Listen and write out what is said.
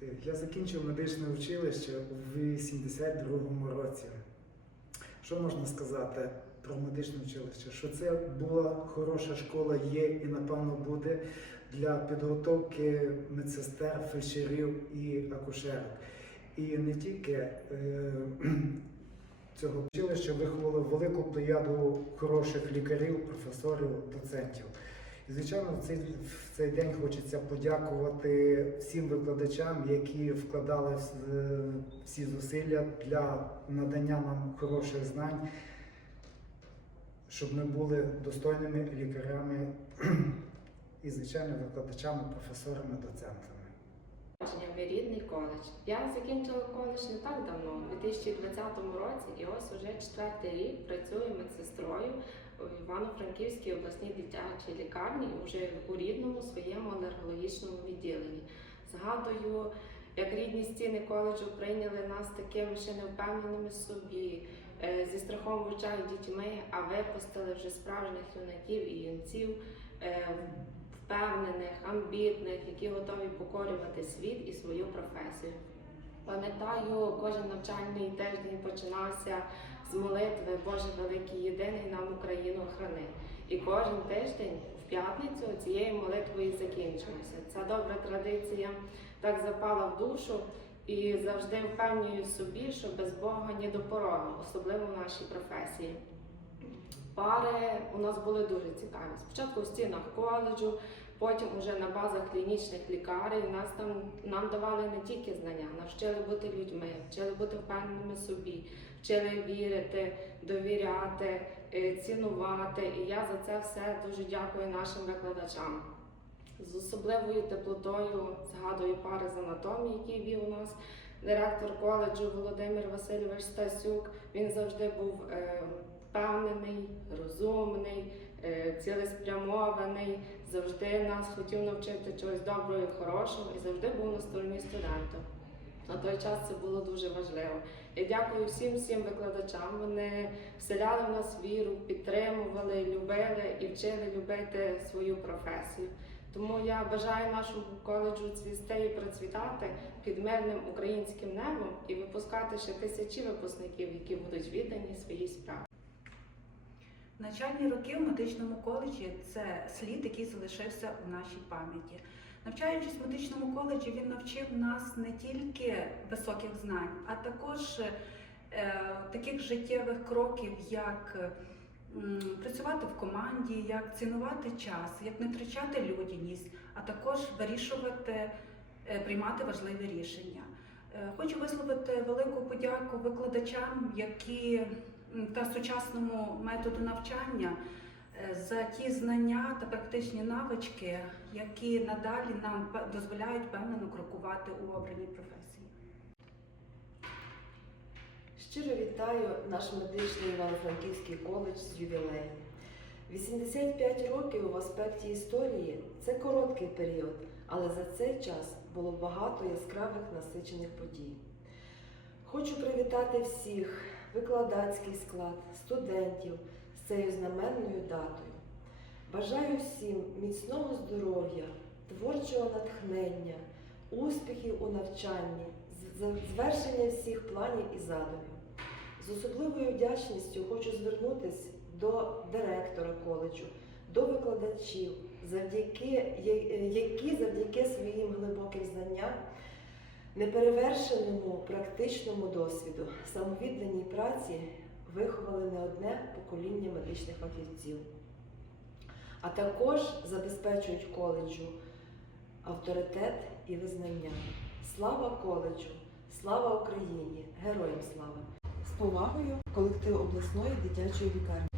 Я закінчив медичне училище у 82-му році. Що можна сказати про медичне училище? Що це була хороша школа, є і напевно буде для підготовки медсестер, фельдшерів і акушерок. І не тільки е, цього училища виховало велику плеяду хороших лікарів, професорів, доцентів. Звичайно, в цей, в цей день хочеться подякувати всім викладачам, які вкладали е, всі зусилля для надання нам хороших знань, щоб ми були достойними лікарями і, звичайно, викладачами, професорами, доцентами. Мій рідний коледж. Я закінчила коледж не так давно, у 2020 році, і ось уже четвертий рік працюю медсестрою Івано-Франківській обласній дитячій лікарні вже у рідному своєму алергологічному відділенні. Згадую, як рідні стіни коледжу прийняли нас такими ще невпевненими собі, е, зі страхом в очах дітьми, а випустили вже справжніх юнаків і юнців. е, впевнених, амбітних, які готові покорювати світ і свою професію. Пам'ятаю, кожен навчальний тиждень починався з молитви Боже великий єдиний нам Україну храни. І кожен тиждень в п'ятницю цією молитвою і закінчувався. Ця добра традиція так запала в душу і завжди впевнюю собі, що без Бога ні до порога, особливо в нашій професії. Пари у нас були дуже цікаві. Спочатку в стінах коледжу, потім уже на базах клінічних лікарень. Нас там нам давали не тільки знання, навчили бути людьми, вчили бути впевненими собі, вчили вірити, довіряти, е, цінувати. І я за це все дуже дякую нашим викладачам. З особливою теплотою згадую пари з анатомії, які вів у нас директор коледжу Володимир Васильович Стасюк. Він завжди був е, впевнений, розумний, цілеспрямований, завжди нас хотів навчити чогось доброго і хорошого і завжди був на стороні студента. На той час це було дуже важливо. Я дякую всім всім викладачам. Вони вселяли в нас віру, підтримували, любили і вчили любити свою професію. Тому я бажаю нашому коледжу цвісти і процвітати під мирним українським небом і випускати ще тисячі випускників, які будуть віддані своїй справі. Навчальні роки в медичному коледжі це слід, який залишився у нашій пам'яті. Навчаючись в медичному коледжі, він навчив нас не тільки високих знань, а також е, таких життєвих кроків, як м, працювати в команді, як цінувати час, як не втрачати людяність, а також вирішувати, е, приймати важливі рішення. Е, Хочу висловити велику подяку викладачам, які та сучасному методу навчання е, за ті знання та практичні навички, які надалі нам дозволяють впевнено крокувати у обраній професії. Щиро вітаю наш медичний Івано-Франківський коледж з ювілеєм. 85 років в аспекті історії це короткий період, але за цей час було багато яскравих насичених подій. Хочу привітати всіх, викладацький склад, студентів з цією знаменною датою. Бажаю всім міцного здоров'я, творчого натхнення, успіхів у навчанні, звершення всіх планів і задумів. З особливою вдячністю хочу звернутися до директора коледжу, до викладачів, завдяки, які завдяки своїм глибоким знанням, неперевершеному практичному досвіду, самовідданій праці виховали не одне покоління медичних фахівців, а також забезпечують коледжу авторитет і визнання. Слава коледжу! Слава Україні! Героям слава! З повагою колектив обласної дитячої лікарні.